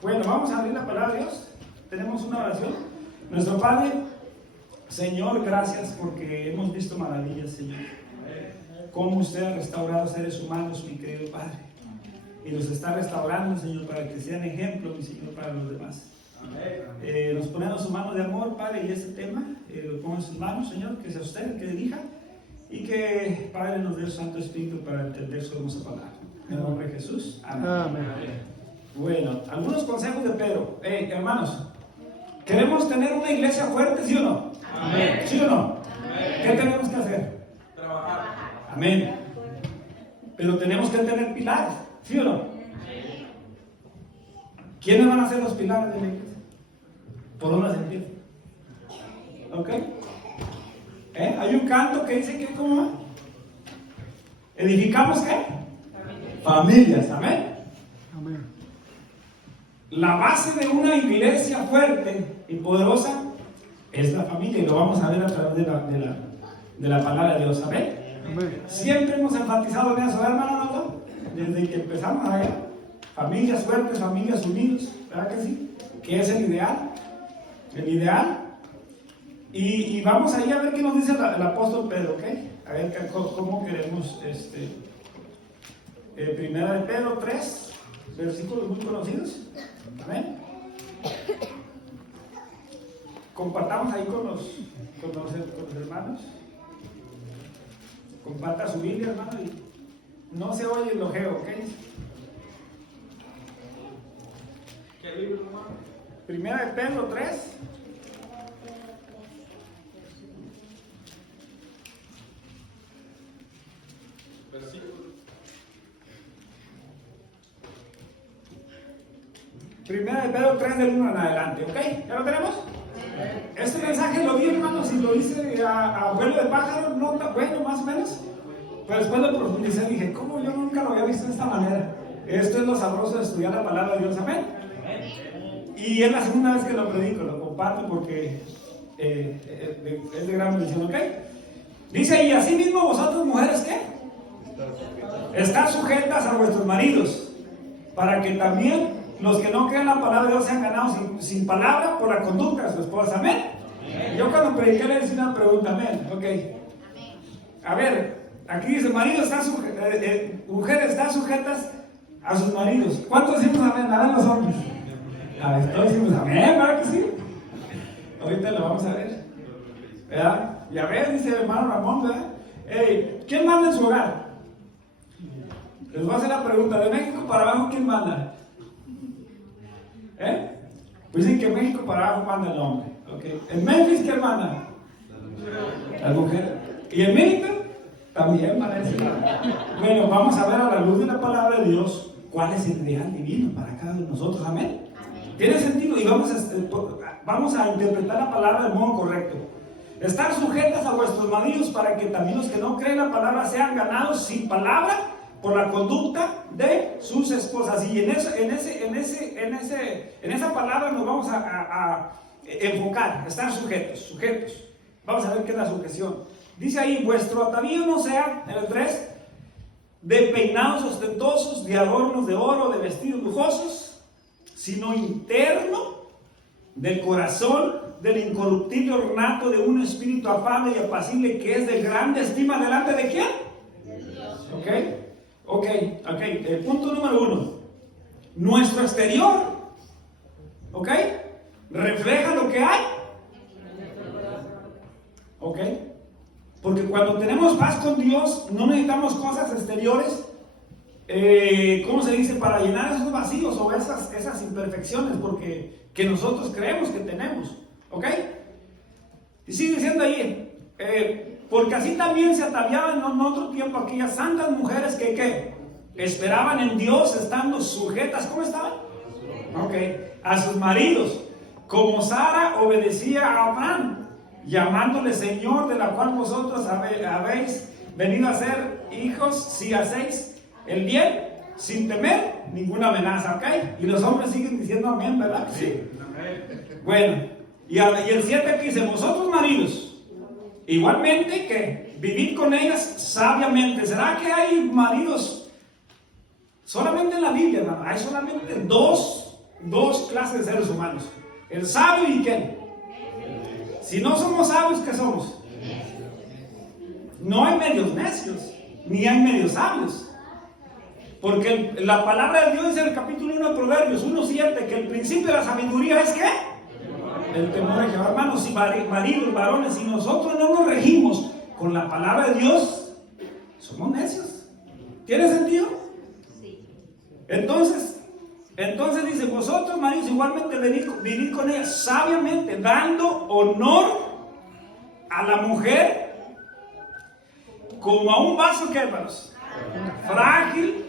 Bueno, vamos a abrir la palabra de Dios. Tenemos una oración. Nuestro Padre, Señor, gracias porque hemos visto maravillas, Señor. Cómo usted ha restaurado seres humanos, mi querido Padre. Y los está restaurando, Señor, para que sean ejemplo, mi Señor, para los demás. Nos ponemos en sus manos de amor, Padre, y este tema lo pongo en sus manos, Señor, que sea usted el que dirija. Y que, Padre, nos dé el Santo Espíritu para entender su hermosa palabra. En el nombre de Jesús. Amén. Amén. Bueno, algunos consejos de Pedro. Hermanos, ¿queremos tener una iglesia fuerte, sí o no? Amén. ¿Sí o no? Amén. ¿Qué tenemos que hacer? Trabajar. Amén. Pero tenemos que tener pilares, ¿sí o no? Amén. ¿Quiénes van a ser los pilares de la iglesia? ¿Por dónde se empieza? ¿Ok? Hay un canto que dice que ¿cómo? ¿Edificamos qué? Familias. Amén. Amén. La base de una iglesia fuerte y poderosa es la familia, y lo vamos a ver a través de la palabra de Dios. Amén. Amén. Siempre hemos enfatizado en eso, hermano, ¿no? Desde que empezamos allá. Familias fuertes, familias unidas, ¿verdad que sí? Que es el ideal. El ideal. Y vamos ahí a ver qué nos dice el apóstol Pedro, ¿ok? A ver cómo queremos, Primera de Pedro 3, versículos muy conocidos. Amén. Compartamos ahí con los hermanos. Comparta su Biblia, hermano, y no se oye el ojeo, ¿ok? ¿Qué libro, hermano? Primera de Pedro 3. Primera de Pedro 3 del 1 en adelante, ¿ok? ¿Ya lo tenemos? Este mensaje lo vi, hermanos, y lo hice a vuelo de pájaro, no tan bueno, más o menos. Pero después lo profundicé y dije, ¿cómo yo nunca lo había visto de esta manera? Esto es lo sabroso de estudiar la palabra de Dios, amén. Y es la segunda vez que lo predico, lo comparto porque es de gran bendición, ¿ok? Dice, y así mismo vosotros mujeres, ¿qué? Estar sujetas a vuestros maridos, para que también los que no crean la palabra de Dios sean ganados sin palabra por la conducta de su esposa, ¿amén? Yo cuando prediqué le hice una pregunta, ¿amén? Ok. A ver, aquí dice, mujeres están sujetas a sus maridos. ¿Cuántos decimos amén? A ver los hombres. A ver, todos decimos amén, ¿verdad que sí? Ahorita lo vamos a ver, ¿verdad? Y a ver, dice el hermano Ramón, ¿verdad? ¿Quién manda en su hogar? Les voy a hacer la pregunta, de México para abajo, ¿quién manda? Pues dicen que en México para abajo manda el hombre, ¿okay? En Memphis, ¿quién manda? Las mujeres. Y en México también parece. Bueno, vamos a ver a la luz de la palabra de Dios cuál es el ideal divino para cada uno de nosotros, amén. Tiene sentido y vamos a interpretar la palabra del modo correcto. Estar sujetas a vuestros maridos para que también los que no creen la palabra sean ganados sin palabra por la conducta de sus esposas. Y en esa palabra nos vamos a enfocar, estar sujetos. Vamos a ver qué es la sujeción. Dice ahí, vuestro atavío no sea, en el 3, de peinados ostentosos, de adornos de oro, de vestidos lujosos, sino interno, del corazón, del incorruptible ornato de un espíritu afable y apacible, que es de grande estima delante de ¿quién? De Dios. Ok. Punto número 1. Nuestro exterior, ¿ok? Refleja lo que hay. ¿Ok? Porque cuando tenemos paz con Dios, no necesitamos cosas exteriores, ¿cómo se dice? Para llenar esos vacíos o esas imperfecciones, porque que nosotros creemos que tenemos. ¿Ok? Y sigue diciendo ahí, porque así también se ataviaban en otro tiempo aquellas santas mujeres que esperaban en Dios estando sujetas, ¿cómo estaban? Ok, a sus maridos, como Sara obedecía a Abraham, llamándole Señor, de la cual vosotros habéis venido a ser hijos si hacéis el bien, sin temer ninguna amenaza, ¿ok? Y los hombres siguen diciendo amén, ¿verdad? Sí. Bueno, y el 7 aquí dice, vosotros maridos, igualmente que vivid con ellas sabiamente. ¿Será que hay maridos Solamente en la Biblia, hermano, hay solamente dos clases de seres humanos. El sabio y ¿qué? Si no somos sabios, ¿qué somos? No hay medios necios, ni hay medios sabios. Porque la palabra de Dios dice en el capítulo 1 de Proverbios 1:7 que el principio de la sabiduría es ¿qué? El temor de Jehová. Hermanos, si maridos, varones, si nosotros no nos regimos con la palabra de Dios, somos necios. ¿Tiene sentido? Entonces dice, vosotros maridos igualmente vivid con ella sabiamente, dando honor a la mujer como a un vaso que, hermanos, frágil,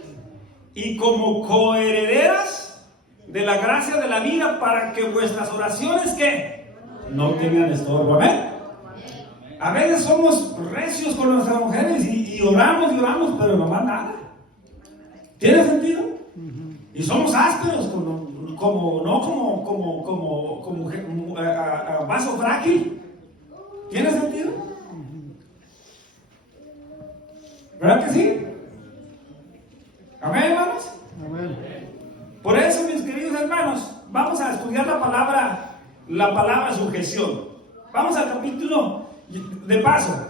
y como coherederas de la gracia de la vida, para que vuestras oraciones ¿qué? No tengan estorbo. Amén. A veces somos recios con nuestras mujeres y oramos, pero no va nada. ¿Tiene sentido? Y somos ásperos como vaso frágil. ¿Tiene sentido? ¿Verdad que sí? Amén, hermanos. Amén. Por eso, mis queridos hermanos, vamos a estudiar la palabra sujeción. Vamos al capítulo de paso.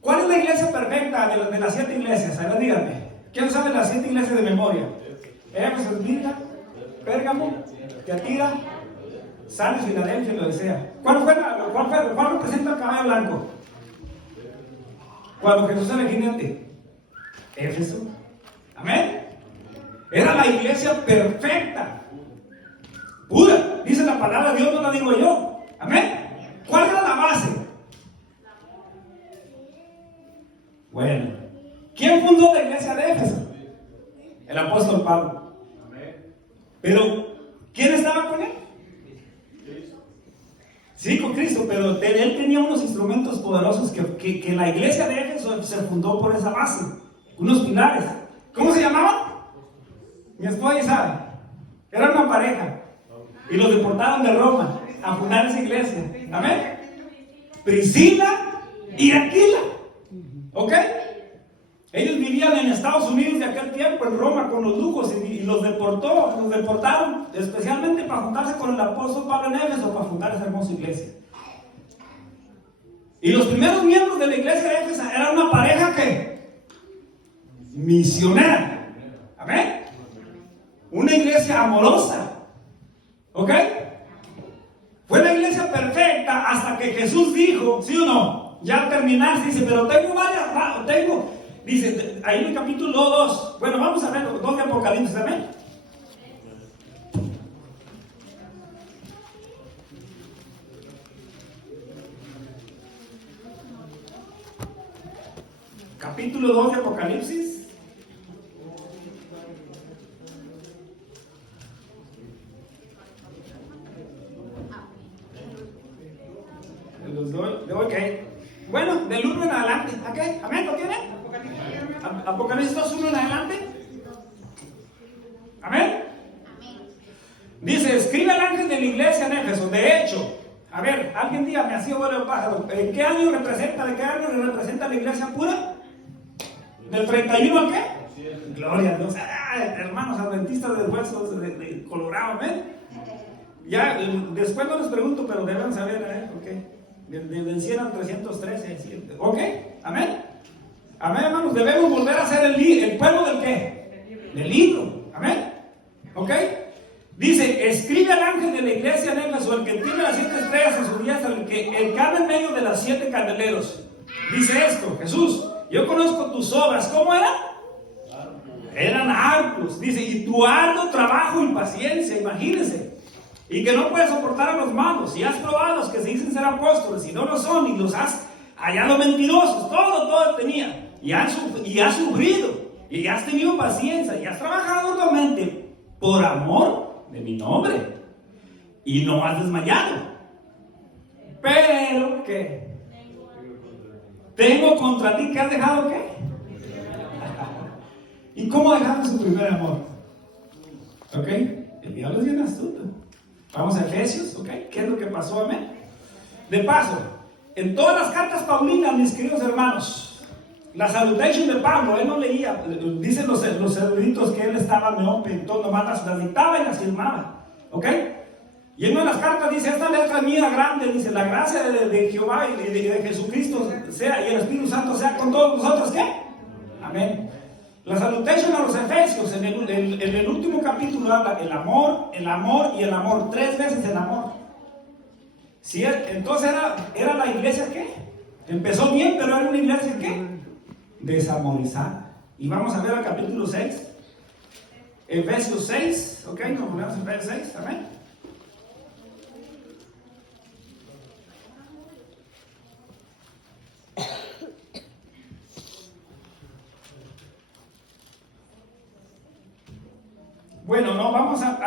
¿Cuál es la iglesia perfecta de las 7 iglesias? A ver, díganme. ¿Quién sabe las 7 iglesias de memoria? Éfeso, Esmirna, Pérgamo, Tiatira, Sardis, Filadelfia y Laodicea. ¿Cuál representa el caballo blanco? Cuando Jesús era el jinete. Éfeso. Amén. Era la iglesia perfecta, pura. Dice la palabra de Dios, no la digo yo. Amén. ¿Cuál era la base? Bueno, ¿quién fundó la iglesia de Éfeso? El apóstol Pablo. Pero, ¿quién estaba con él? Sí, con Cristo, pero él tenía unos instrumentos poderosos que la iglesia de Éfeso se fundó por esa base, unos pilares. ¿Cómo se llamaban? Mi esposa sabe. Eran una pareja y los deportaron de Roma a fundar esa iglesia. Amén. Priscila y Aquila. ¿Ok? Ellos vivían en Estados Unidos de aquel tiempo, en Roma, con los lujos, y los deportaron especialmente para juntarse con el apóstol Pablo en Éfeso, para fundar esa hermosa iglesia. Y los primeros miembros de la iglesia de Éfeso eran una pareja que misionera. Amén. Una iglesia amorosa. ¿Ok? Fue la iglesia perfecta hasta que Jesús dijo, ¿sí o no? Ya al terminar, dice, pero dice, ahí en el capítulo 2, bueno, vamos a ver los 2 de Apocalipsis, amén. Capítulo 2 de Apocalipsis. Los doy, ok. Bueno, del 1 en adelante. ¿Ok? ¿Amén? ¿Lo tienen? Apocalipsis 2, 1 en adelante. ¿Amén? Dice, escribe al ángel de la iglesia en Éfeso. De hecho, a ver, alguien dígame así, vuelo de pájaro. ¿En qué año representa? ¿De qué año representa la iglesia pura? ¿Del 31 al qué? Gloria a Dios. Hermanos adventistas de huesos de Colorado, ¿amén? Ya, después no les pregunto, pero deben saber, ok. Del 100 al 313, ok, amén. Amén, hermanos, debemos volver a ser el pueblo del qué? Del libro, amén. Ok, dice, escribe al ángel de la iglesia en Éfeso, el que tiene las 7 estrellas en su diestra, el que anda en medio de las 7 candeleros. Dice esto, Jesús, yo conozco tus obras. ¿Cómo eran? Eran arduos, dice, y tu arduo trabajo y paciencia, imagínense. Y que no puedes soportar a los malos. Y has probado a los que se dicen ser apóstoles y no lo son, y los has hallado mentirosos. Todo tenía. Y has sufrido. Y has tenido paciencia. Y has trabajado arduamente por amor de mi nombre. Y no has desmayado. Pero, ¿qué? Tengo contra ti que has dejado, ¿qué? ¿Y cómo dejaron su primer amor? ¿Ok? El diablo es bien astuto. Vamos a Efesios, ¿ok? ¿Qué es lo que pasó? Amén. De paso, en todas las cartas paulinas, mis queridos hermanos, la salutation de Pablo, él no leía, dicen los eruditos que él estaba meope, entonces nomás las dictaba y las firmaba, ¿ok? Y en una de las cartas dice, esta letra mía grande, dice, la gracia de Jehová y de Jesucristo sea, y el Espíritu Santo sea con todos nosotros, ¿qué? Amén. La salutation a los Efesios, en el último capítulo habla el amor y el amor, 3 veces el amor. Sí, entonces era la iglesia, ¿qué? Empezó bien, pero era una iglesia, ¿qué? Desamorizada. Y vamos a ver el capítulo 6, Efesios 6, ¿ok? Nos ponemos en Efesios 6, amén. Bueno, no, vamos al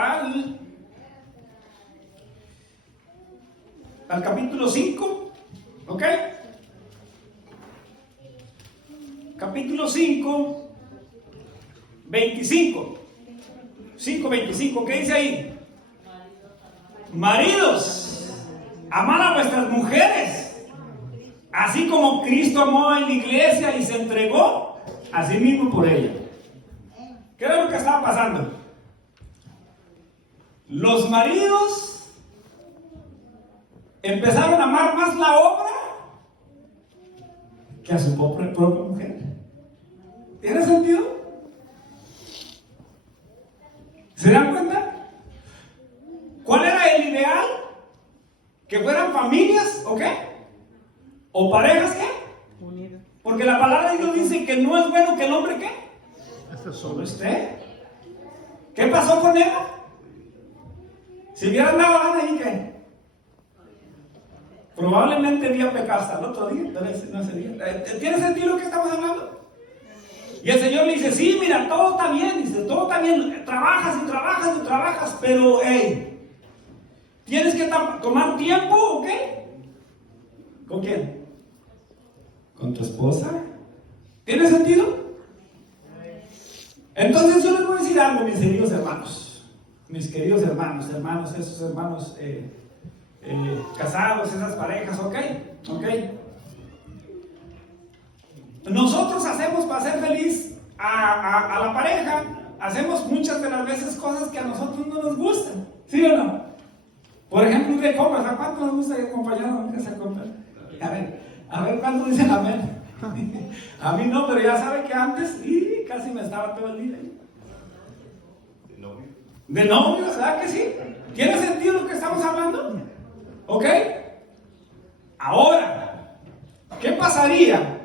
capítulo 5, ¿ok? Capítulo 5, 25. 5:25, ¿qué dice ahí? Maridos, amad a vuestras mujeres, así como Cristo amó a la iglesia y se entregó a sí mismo por ella. ¿Qué era lo que estaba pasando? Los maridos empezaron a amar más la obra que a su propia mujer. ¿Tiene sentido? ¿Se dan cuenta? ¿Cuál era el ideal? ¿Que fueran familias o qué? ¿O parejas qué? Unidas. Porque la palabra de Dios dice que no es bueno que el hombre qué? Solo esté. ¿Qué pasó con Eva? Si hubiera andado ahí, ¿qué? Probablemente había pecado hasta el otro día, pero ese no sería. ¿Tiene sentido lo que estamos hablando? Y el Señor le dice, sí, mira, todo está bien, dice, todo está bien, trabajas y trabajas y trabajas, pero, hey, tienes que tomar tiempo, ¿ok? ¿Con quién? ¿Con tu esposa? ¿Tiene sentido? Entonces yo les voy a decir algo, mis queridos hermanos. Mis queridos hermanos, esos hermanos casados, esas parejas, ¿ok? Nosotros hacemos para ser feliz a la pareja, hacemos muchas de las veces cosas que a nosotros no nos gustan, ¿sí o no? Por ejemplo, de compras, ¿a cuánto nos gusta ir acompañado a esa compra? A ver cuánto dicen amén. A mí no, pero ya sabe que antes casi me estaba todo el día. De novio, ¿verdad que sí? ¿Tiene sentido lo que estamos hablando? ¿Ok? Ahora, ¿qué pasaría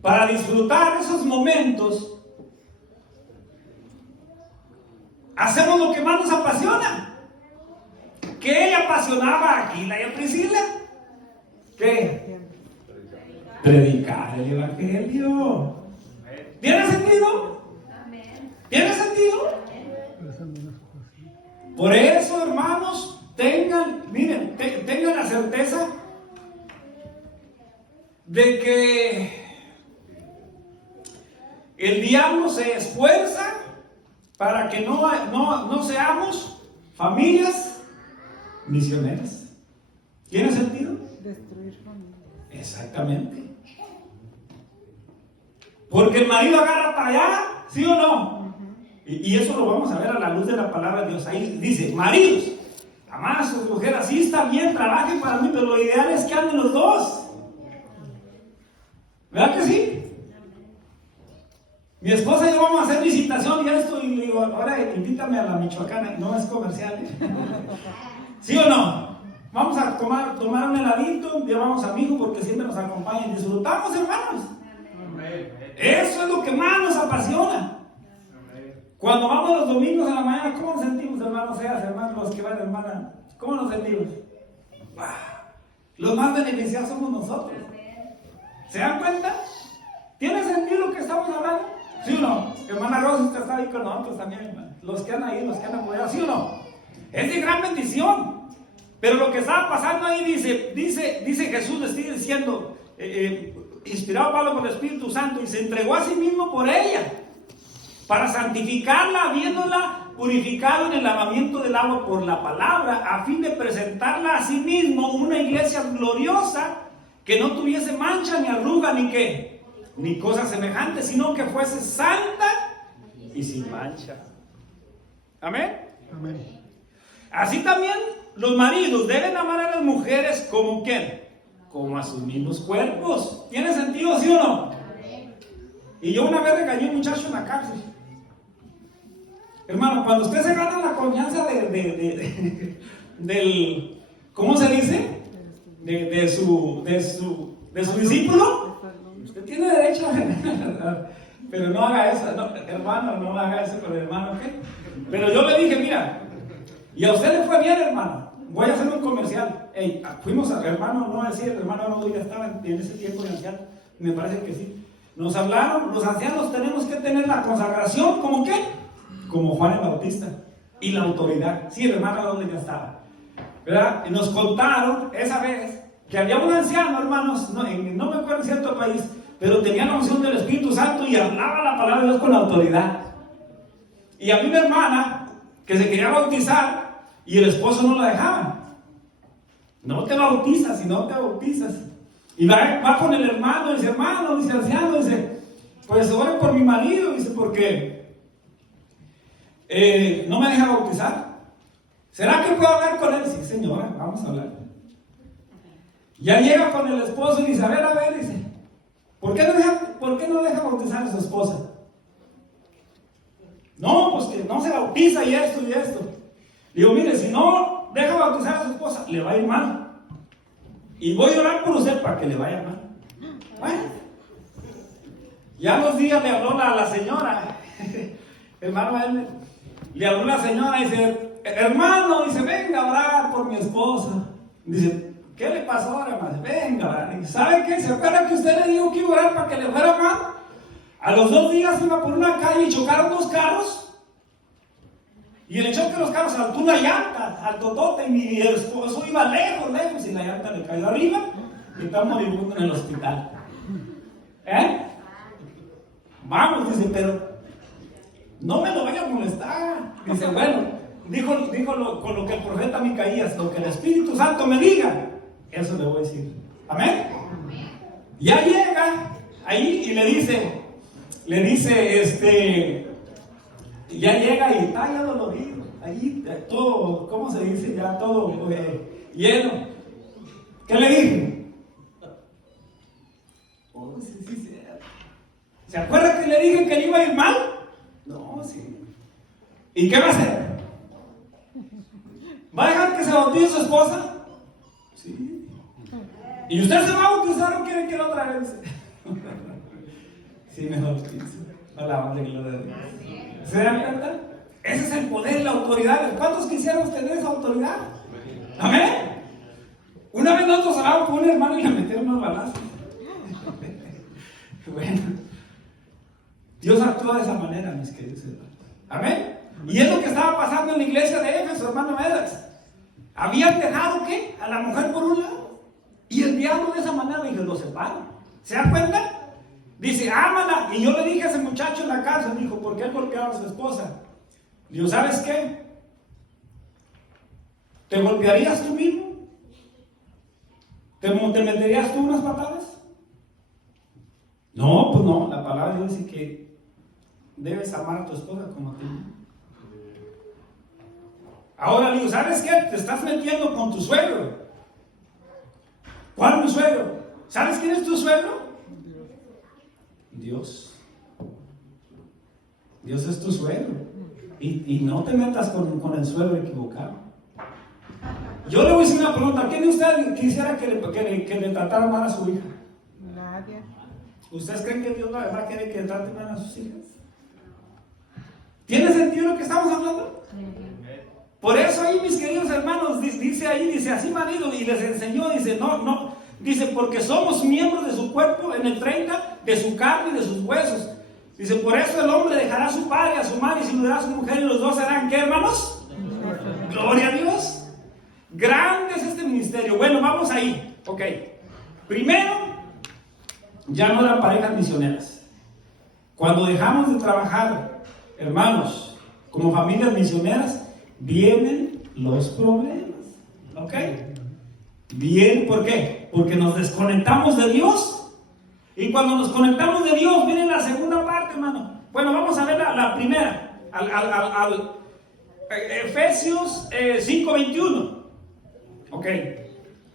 para disfrutar esos momentos? Hacemos lo que más nos apasiona. ¿Qué ella apasionaba a Aquila y a Priscila? ¿Qué? Predicar el evangelio. ¿Tiene sentido? ¿Tiene sentido? Por eso, hermanos, tengan la certeza de que el diablo se esfuerza para que no seamos familias misioneras. ¿Tiene sentido? Destruir familias. Exactamente. Porque el marido agarra para allá, ¿sí o no? Y eso lo vamos a ver a la luz de la palabra de Dios. Ahí dice, maridos, amad a sus mujeres, así está bien, trabajen para mí, pero lo ideal es que anden los dos. ¿Verdad que sí? Mi esposa y yo vamos a hacer visitación y esto, y le digo, ahora invítame a la Michoacana, no es comercial, ¿eh? ¿Sí o no? Vamos a tomar un heladito, llevamos a mi hijo porque siempre nos acompaña y disfrutamos, hermanos. Eso es lo que más nos apasiona. Cuando vamos los domingos en la mañana, ¿cómo nos sentimos, hermanos? Hermanos, los que van, hermana, ¿cómo nos sentimos? Los más beneficiados somos nosotros. ¿Se dan cuenta? ¿Tiene sentido lo que estamos hablando? ¿Sí o no? Hermana Rosa, usted está ahí con nosotros también, hermano. Los que han ahí, los que han apoyado, ¿sí o no? Es de gran bendición. Pero lo que estaba pasando ahí dice Jesús, le estoy diciendo, inspirado Pablo por el Espíritu Santo, y se entregó a sí mismo por ella, para santificarla, habiéndola purificado en el lavamiento del agua por la palabra, a fin de presentarla a sí mismo una iglesia gloriosa que no tuviese mancha, ni arruga, ni qué, ni cosa semejante, sino que fuese santa y sin mancha. Amén. Amén. Así también los maridos deben amar a las mujeres como ¿quién? Como a sus mismos cuerpos. ¿Tiene sentido, sí o no? Y yo una vez regañé a un muchacho en la cárcel. Hermano, cuando usted se gana la confianza del, ¿cómo se dice? De su discípulo, usted tiene derecho a pero no haga eso, no, hermano, no haga eso, pero hermano, ¿qué? Pero yo le dije, mira, y a usted le fue bien, hermano, voy a hacer un comercial. Hey, fuimos a, hermano, no decir, el hermano no ya estaba en ese tiempo de anciano, me parece que sí. Nos hablaron, los ancianos tenemos que tener la consagración, ¿como qué? Como Juan el Bautista, y la autoridad. Sí, el hermano donde ya estaba, ¿verdad? Y nos contaron esa vez que había un anciano, hermanos, no me acuerdo en cierto país, pero tenía la unción del Espíritu Santo y hablaba la palabra de Dios con autoridad. Y había una hermana que se quería bautizar y el esposo no la dejaba. No te bautizas, si no te bautizas. Y va con el hermano, dice, hermano, dice, anciano, dice, pues ore por mi marido, dice, porque no me deja bautizar. ¿Será que puedo hablar con él? Sí, señora, vamos a hablar. Ya llega con el esposo y dice, a ver, dice, ¿por qué no deja bautizar a su esposa? No, pues que no se bautiza y esto y esto. Digo, mire, si no deja bautizar a su esposa, le va a ir mal. Y voy a orar por usted para que le vaya mal. Bueno, ya los días le habló la señora, hermano, le habló la señora y dice, hermano, dice, venga a orar por mi esposa. Dice, ¿qué le pasó ahora, hermano? Venga a orar. ¿Sabe qué? ¿Se acuerda que usted le dijo que iba a orar para que le fuera mal? A los 2 días iba por una calle y chocaron 2 carros. Y en el choque de los carros saltó una llanta al totote y mi esposo iba lejos y la llanta le cayó arriba y está moribundo en el hospital. Vamos, dice, pero no me lo vaya a molestar. Dice, bueno, dijo con lo que el profeta Micaías, lo que el Espíritu Santo me diga, eso le voy a decir. Amén. Ya llega ahí y le dice, ya llega y está ya dolorido, ahí todo, ¿cómo se dice? Ya todo lleno. ¿Qué le dije? Oh, sí. ¿Se acuerda que le dije que le iba a ir mal? No, sí. ¿Y qué va a hacer? ¿Va a dejar que se bautice su esposa? Sí. ¿Y usted se va a bautizar o quiere que la otra vez? Sí, me bautizo. Alabando la gloria de Dios. ¿Se dan cuenta? Ese es el poder y la autoridad. ¿Cuántos quisiéramos tener esa autoridad? Amén. Una vez nosotros hablábamos con un hermano y le metieron unos balazos. Bueno, Dios actúa de esa manera, mis queridos hermanos. Amén. Y es lo que estaba pasando en la iglesia de Éfeso, hermano Medas. Habían dejado ¿qué? A la mujer por un lado. Y el diablo de esa manera dijo, lo separa. ¿Se dan cuenta? Dice, ámala. Y yo le dije a ese muchacho en la casa, dijo, ¿por qué golpeaba a su esposa? Digo, ¿sabes qué? ¿Te golpearías tú mismo? ¿Te meterías tú unas patadas? No, pues no. La palabra de Dios dice que debes amar a tu esposa como a ti. Ahora digo, ¿sabes qué? Te estás metiendo con tu suegro. ¿Cuál es mi suegro? ¿Sabes quién es tu suegro? Dios. Dios es tu suegro. Y no te metas con el suegro equivocado. Yo le voy a decir una pregunta. ¿Quién de ustedes quisiera que le tratara mal a su hija? Nadie. ¿Ustedes creen que Dios la verdad quiere que trate mal a sus hijas? ¿Tiene sentido lo que estamos hablando? Por eso ahí, mis queridos hermanos, dice así marido, y les enseñó, dice, no, dice, porque somos miembros de su cuerpo, en el 30, de su carne y de sus huesos. Dice, por eso el hombre dejará a su padre, a su madre, y se unirá a su mujer, y los dos serán, ¿qué, hermanos? Gloria a Dios. Grande es este ministerio. Bueno, vamos ahí. Ok. Primero, ya no eran parejas misioneras. Cuando dejamos de trabajar, hermanos, como familias misioneras, vienen los problemas. ¿Ok? Bien, ¿por qué? Porque nos desconectamos de Dios. Y cuando nos conectamos de Dios, viene la segunda parte, hermano. Bueno, vamos a ver la primera. Efesios 5:21. Ok.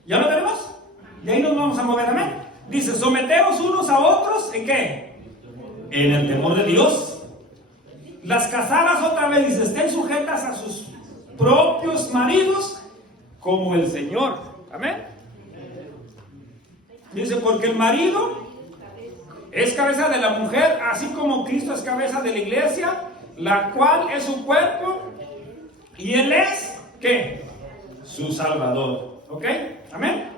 ¿Ya lo tenemos? De ahí nos vamos a mover, amén. Dice, someteos unos a otros, ¿en qué? En el temor de Dios. Las casadas, otra vez dice, estén sujetas a sus propios maridos como el Señor. Amén. Dice, porque el marido es cabeza de la mujer, así como Cristo es cabeza de la iglesia, la cual es su cuerpo, y Él es, ¿qué? Su Salvador. ¿Ok? Amén.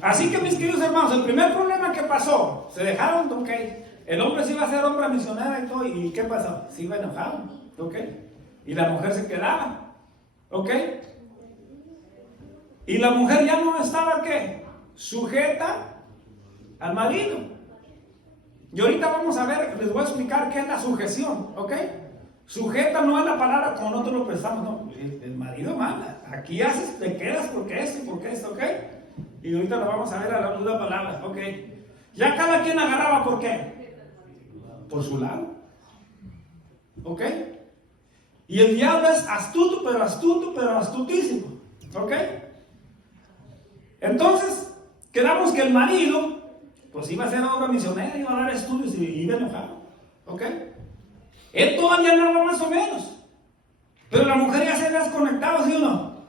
Así que, mis queridos hermanos, el primer problema que pasó, se dejaron, ¿ok? El hombre se iba a ser hombre misionera y todo, ¿y qué pasó? Se iba enojado, ¿ok? Y la mujer se quedaba, ¿ok? Y la mujer ya no estaba, ¿qué? Sujeta al marido. Y ahorita vamos a ver, les voy a explicar qué es la sujeción, ¿ok? Sujeta no es la palabra como nosotros lo pensamos, no. El marido manda. Aquí haces, te quedas porque esto, ¿ok? Y ahorita lo vamos a ver a la luz de la palabra, ¿ok? Ya cada quien agarraba, ¿por qué? Por su lado, ¿ok? Y el diablo es astuto, pero astutísimo, ¿ok? Entonces, quedamos que el marido, pues iba a ser obra misionera, iba a dar estudios y iba enojado, ¿ok? Él todavía andaba más o menos, pero la mujer ya se había desconectado, ¿sí o no?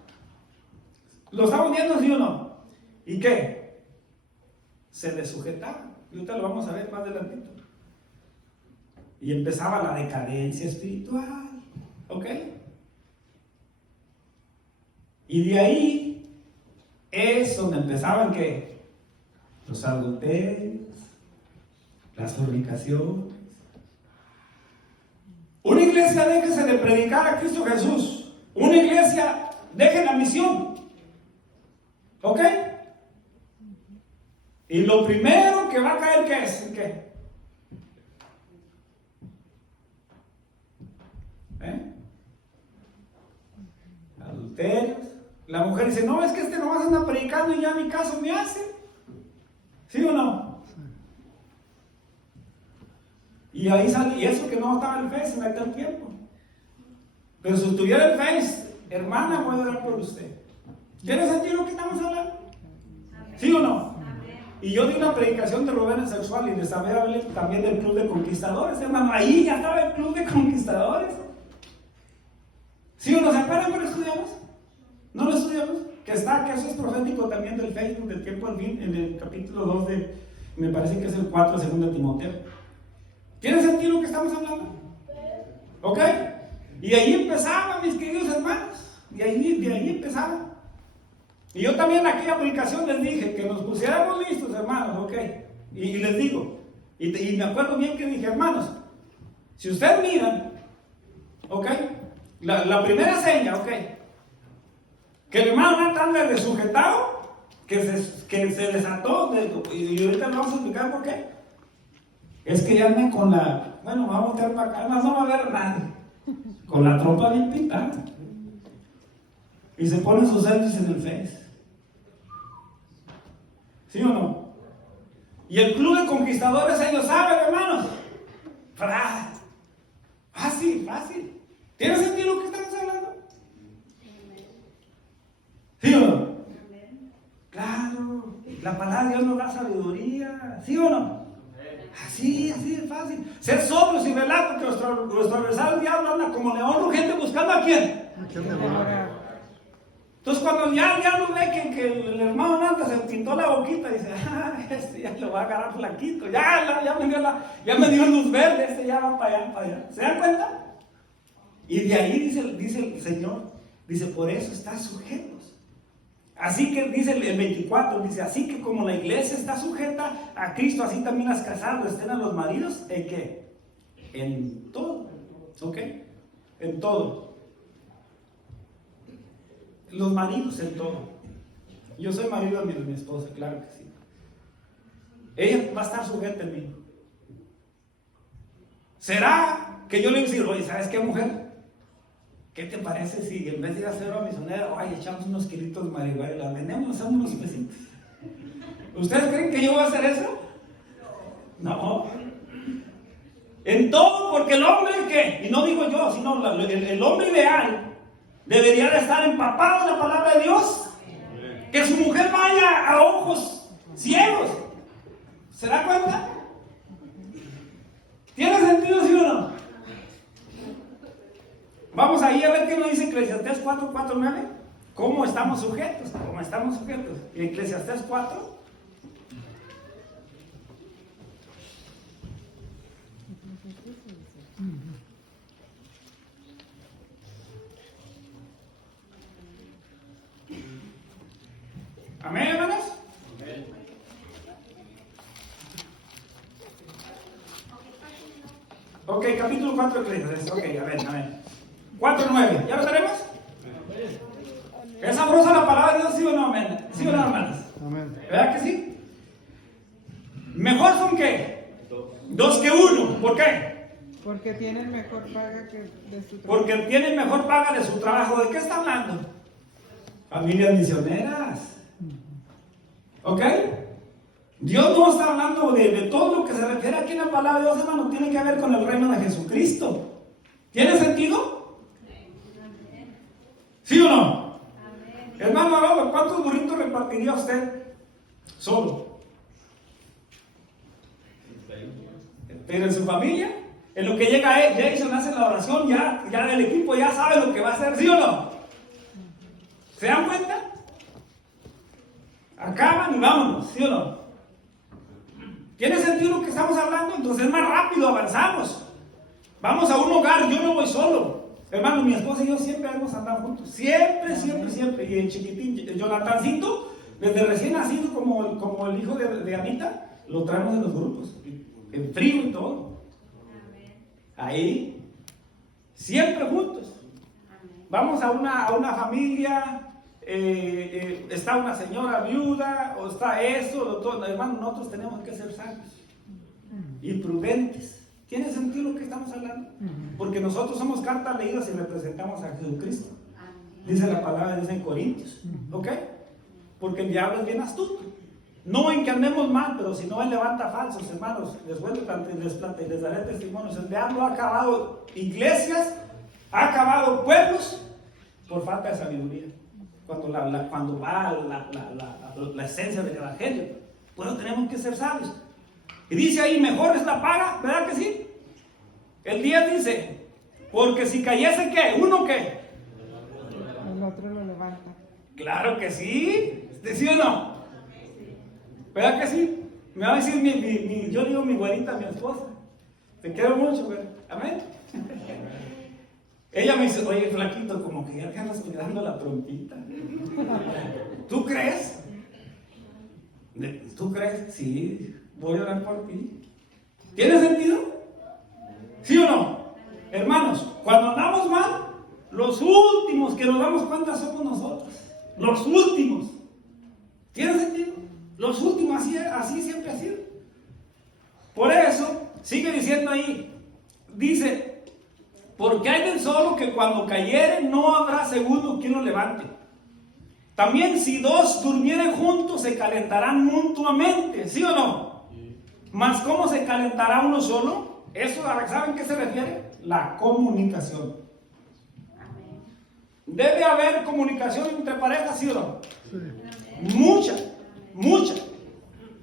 ¿Lo estamos viendo, sí o no? ¿Y qué? Se le sujetaba, y ahorita lo vamos a ver más adelantito. Y empezaba la decadencia espiritual, ¿ok? Y de ahí es donde empezaban, ¿qué? Los adulterios, las fornicaciones. Una iglesia, déjese de predicar a Cristo Jesús. Una iglesia, deje la misión. ¿Ok? Y lo primero que va a caer, ¿qué es? ¿Qué? Adulterios. La mujer dice, no, es que este nomás anda predicando y ya ni caso me hace. ¿Sí o no? Y ahí sale, y eso que no estaba en el Face en aquel tiempo. Pero si estuviera el Face, hermana, voy a orar por usted. ¿Tiene sentido lo que estamos hablando? ¿Sí o no? Y yo di una predicación de Rubén sexual y les hablé también del Club de Conquistadores, hermano. Ahí ya estaba el Club de Conquistadores. ¿Sí o no? ¿Se acuerdan que lo estudiamos? ¿No lo estudiamos? Que eso es profético también del Facebook, del tiempo al fin, en el capítulo 2 de, me parece que es el 4 de 2 Timoteo. ¿Tiene sentido lo que estamos hablando? ¿Ok? Y ahí empezaba, mis queridos hermanos. De ahí empezaba. Y yo también en aquella aplicación les dije que nos pusiéramos listos, hermanos, ¿ok? Y les digo, y me acuerdo bien que dije, hermanos, si ustedes miran, ¿ok? La primera seña, ¿ok? Que el hermano Natán le sujetado, que se desató, y ahorita le vamos a explicar por qué. Es que ya anda con la, bueno, vamos a meter para acá, no va a ver nadie, con la trompa bien pintada. Y se ponen sus selfies en el Face. ¿Sí o no? Y el Club de Conquistadores, ellos saben, hermanos. Fácil. ¿Tiene sentido lo que estamos hablando? ¿Sí o no? Claro, la palabra de Dios nos da sabiduría. ¿Sí o no? Así es fácil. Ser sobrios y velar, porque nuestro adversario el diablo anda como león urgente buscando a quién. Entonces cuando ya el diablo ve que el hermano Nanta se pintó la boquita, dice, este ya lo va a agarrar flaquito, ya me dio luz verde, este ya va para allá. ¿Se dan cuenta? Y de ahí dice el Señor, dice, por eso están sujetos. Así que dice el 24, dice, así que como la iglesia está sujeta a Cristo, así también las casadas estén a los maridos, ¿en qué? En todo, ¿ok? En todo. Los maridos en todo. Yo soy marido de mi esposa, claro que sí. Ella va a estar sujeta en mí. ¿Será que yo le voy a decir, oye, ¿sabes qué, mujer? ¿Qué te parece si en vez de ir a hacer una misionera, oye, echamos unos kilitos de marihuana y la vendemos, hacemos unos pesitos? ¿Ustedes creen que yo voy a hacer eso? No. En todo, porque el hombre que, y no digo yo, sino el hombre ideal, debería de estar empapado en la palabra de Dios. Que su mujer vaya a ojos ciegos. ¿Se da cuenta? ¿Tiene sentido, sí o no? Vamos ahí a ver qué nos dice Eclesiastés 4:9. ¿Cómo estamos sujetos? ¿Cómo estamos sujetos? Eclesiastés 4. Amén, hermanos. Ok, capítulo 4 de Eclesiastés. Ok, a ver. 4:9. ¿Ya lo tenemos? ¿Es sabrosa la palabra de Dios, sí o no, amén? ¿Sí o no, hermanos? Amén. ¿Verdad que sí? Mejor son ¿qué? Dos que uno. ¿Por qué? Porque tienen mejor paga que de su trabajo. Porque tienen mejor paga de su trabajo. ¿De qué está hablando? Familias misioneras. ¿Ok? Dios no está hablando de todo lo que se refiere aquí en la palabra de Dios, hermano. Tiene que ver con el reino de Jesucristo. ¿Tiene sentido? ¿Sí o no? Hermano, ¿cuántos burritos repartiría usted solo? Pero en su familia, en lo que llega Jason, hace la oración, ya el equipo ya sabe lo que va a hacer, ¿sí o no? ¿Se dan cuenta? Acaban y vámonos, ¿sí o no? ¿Tiene sentido lo que estamos hablando? Entonces más rápido avanzamos. Vamos a un hogar, yo no voy solo. Hermano, mi esposa y yo siempre hemos andado juntos. Siempre. Y el chiquitín, Jonathancito, desde recién nacido, como el hijo de Anita, lo traemos en los grupos. En frío y todo. Ahí. Siempre juntos. Vamos a una familia. Está una señora viuda. O está eso. Hermano, nosotros tenemos que ser sabios. Y prudentes. ¿Tiene sentido lo que estamos hablando? Porque nosotros somos cartas leídas y representamos a Jesucristo. Dice la palabra de Dios en Corintios. ¿Ok? Porque el diablo es bien astuto. No en que andemos mal, pero si no él levanta falsos, hermanos. Les daré testimonios. El diablo ha acabado iglesias, ha acabado pueblos por falta de sabiduría. Cuando va la esencia del evangelio. Pues tenemos que ser sabios. Y dice ahí, mejor es la paga, ¿verdad que sí? El 10 dice, porque si cayese, ¿qué? ¿Uno qué? El otro lo levanta. Claro que sí, ¿sí o no? ¿Verdad que sí? Me va a decir yo digo mi güerita, mi esposa. Te quiero mucho, güey. Amén. Ella me dice, oye, flaquito, como que ya te andas cuidando la trompita. ¿Tú crees? ¿Tú crees? Sí. Voy a orar por ti. ¿Tiene sentido? ¿Sí o no? Hermanos, cuando andamos mal, los últimos que nos damos cuenta somos nosotros. Los últimos. ¿Tiene sentido? Los últimos, así siempre ha sido. Por eso, sigue diciendo ahí, dice, porque hay del solo que cuando cayere no habrá segundo quien lo levante. También si dos durmieren juntos se calentarán mutuamente, ¿sí o no? Mas ¿cómo se calentará uno solo? Eso, ¿saben qué se refiere? La comunicación. Debe haber comunicación entre parejas, ¿sí o no? Sí. Mucha.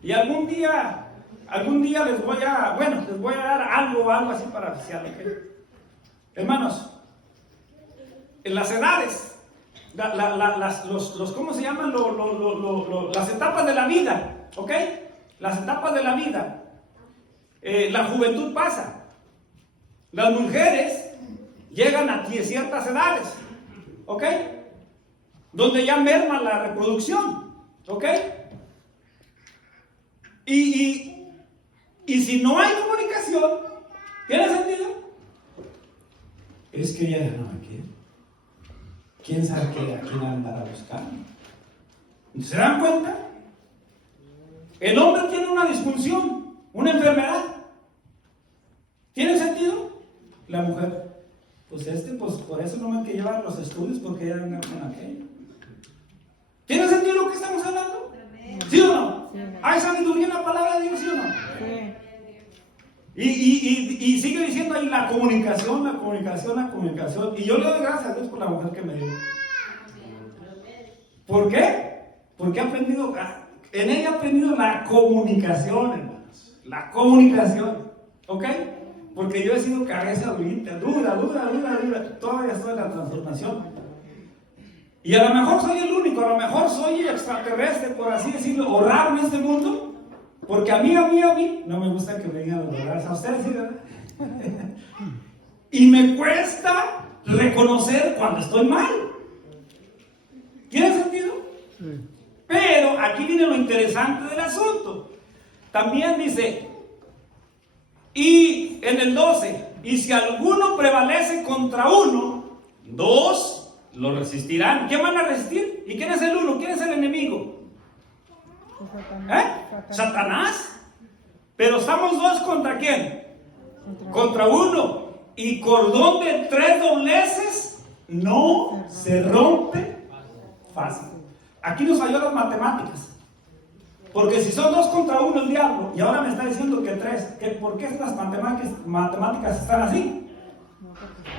Y algún día les voy a dar algo así para oficiar, ¿ok? Hermanos, en las edades, ¿cómo se llaman? Las etapas de la vida, ¿ok? Las etapas de la vida. La juventud pasa. Las mujeres llegan a ciertas edades, ¿ok? Donde ya merma la reproducción, ¿ok? Y si no hay comunicación, ¿tiene sentido? Es que ella ya no me quiere. ¿Quién sabe a quién andará buscando? ¿Se dan cuenta? El hombre tiene una disfunción, una enfermedad. ¿Tiene sentido? La mujer, pues por eso no me hay que llevar los estudios porque ella anda con aquello. ¿Tiene sentido lo que estamos hablando? ¿Sí o no? Sí, ¿Hay sabiduría en la palabra de Dios, sí o no? Sí. Y sigue diciendo ahí la comunicación, la comunicación, la comunicación. Y yo le doy gracias a Dios por la mujer que me dio. ¿Por qué? Porque he aprendido, en ella he aprendido la comunicación, hermanos. La comunicación. ¿Ok? Porque yo he sido cabeza durita, dura. Todavía estoy en la transformación. Y a lo mejor soy el único, a lo mejor soy extraterrestre, por así decirlo, o raro en este mundo. Porque a mí, no me gusta que me digan los verdades. A ustedes sí, ¿verdad? Y me cuesta reconocer cuando estoy mal. ¿Tiene sentido? Sí. Pero aquí viene lo interesante del asunto. También dice, y en el 12, y si alguno prevalece contra uno, dos lo resistirán. ¿Quién van a resistir? ¿Y quién es el uno? ¿Quién es el enemigo? Satanás. Pero estamos dos contra quién? Contra uno. Y cordón de 3 dobleces no se rompe fácil. Aquí nos falló las matemáticas. Porque si son 2 contra 1 el diablo, y ahora me está diciendo que 3, ¿por qué las matemáticas están así? No, porque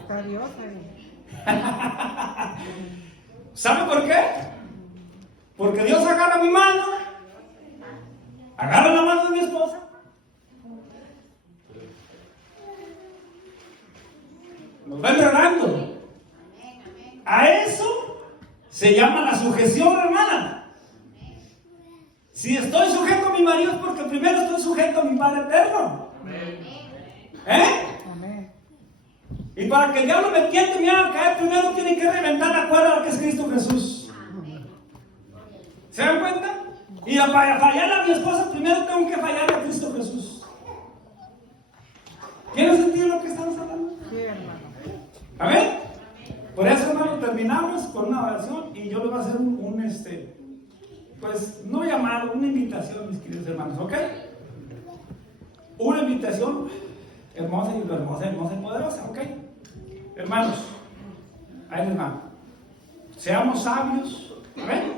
está Dios ahí. ¿Sabe por qué? Porque Dios agarra mi mano, agarra la mano de mi esposa, nos va entrenando. A eso se llama la sujeción, hermana. Si estoy sujeto a mi marido es porque primero estoy sujeto a mi Padre eterno. Amén. Y para que el diablo me tiente y me haga caer, primero tiene que reventar la cuerda que es Cristo Jesús. ¿Se dan cuenta? Y para fallar a mi esposa, primero tengo que fallar a Cristo Jesús. ¿Tiene sentido lo que estamos hablando? Sí, hermano. ¿Amén? Por eso, hermano, terminamos con una oración y yo les voy a hacer pues, no llamado, una invitación, mis queridos hermanos, ¿ok? Una invitación hermosa y poderosa, ¿ok? Hermanos, ahí les va. Seamos sabios, ¿amén?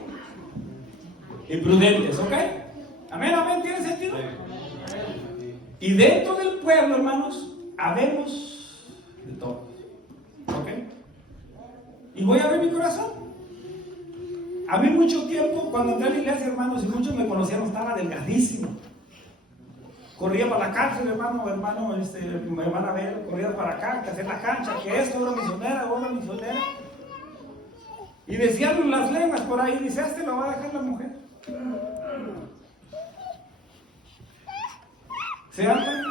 Y prudentes, ¿ok? Amén, ¿tiene sentido? Y dentro del pueblo, hermanos, habemos de todos, ¿ok? Y voy a abrir mi corazón. A mí mucho tiempo, cuando entré a la iglesia, hermanos, y muchos me conocieron, estaba delgadísimo. Corría para la cárcel, hermano, mi hermana Vero, corría para acá, que hacer la cancha, que esto, otra misionera. Y decían las lenguas por ahí, dice, este lo va a dejar la mujer. ¿Se dan cuenta?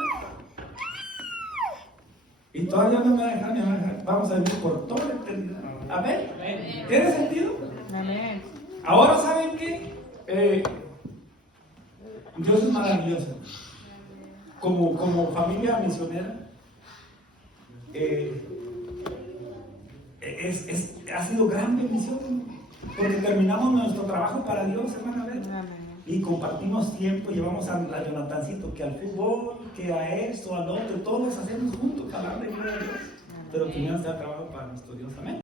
Y todavía no me dejan, vamos a vivir por toda la eternidad. ¿Amén? ¿Tiene sentido? Amén. Ahora, ¿saben qué? Dios es maravilloso. Como familia misionera, ha sido gran bendición, porque terminamos nuestro trabajo para Dios, hermana. Y compartimos tiempo, llevamos a Jonathancito que al fútbol, que a esto, al otro, todos hacemos juntos, palabra y gloria a Dios. Pero primero está el trabajo para nuestro Dios, amén.